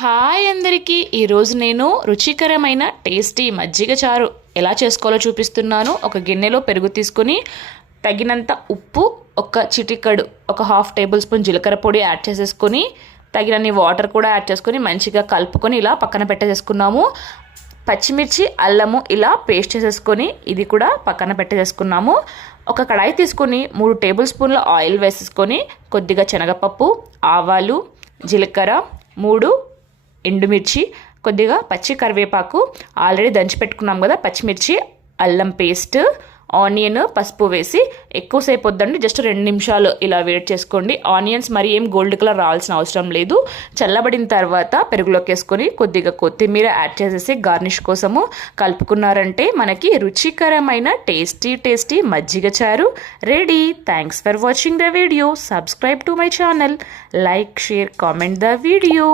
Hi అందరికీ ఈరోజు నేను రుచికరమైన టేస్టీ మజ్జిగ చారు ఎలా చేసుకోవాలో చూపిస్తున్నాను. ఒక గిన్నెలో పెరుగు తీసుకొని తగినంత ఉప్పు, ఒక చిటికెడు ఒక హాఫ్ టేబుల్ స్పూన్ జీలకర్ర పొడి యాడ్ చేసేసుకొని తగినన్ని వాటర్ కూడా యాడ్ చేసుకొని మంచిగా కలుపుకొని ఇలా పక్కన పెట్టేసుకున్నాము. పచ్చిమిర్చి, అల్లము ఇలా పేస్ట్ చేసేసుకొని ఇది కూడా పక్కన పెట్టేసుకున్నాము. ఒక కడాయి తీసుకొని 3 టేబుల్ స్పూన్ల ఆయిల్ వేసేసుకొని కొద్దిగా శనగపప్పు, ఆవాలు, జీలకర్ర, 3 ఎండుమిర్చి, కొద్దిగా పచ్చి కరివేపాకు, ఆల్రెడీ దంచి పెట్టుకున్నాం కదా పచ్చిమిర్చి, అల్లం పేస్ట్, ఆనియన్, పసుపు వేసి ఎక్కువసేపు వద్దండి, జస్ట్ 2 నిమిషాలు ఇలా వేడి చేసుకోండి. ఆనియన్స్ మరి ఏం గోల్డ్ కలర్ రావాల్సిన అవసరం లేదు. చల్లబడిన తర్వాత పెరుగులోకి వేసుకొని కొద్దిగా కొత్తిమీర యాడ్ చేసేసి గార్నిష్ కోసము కలుపుకున్నారంటే మనకి రుచికరమైన టేస్టీ మజ్జిగ చారు ready. Thanks for watching the video. Subscribe to my channel. Like, share, comment the video.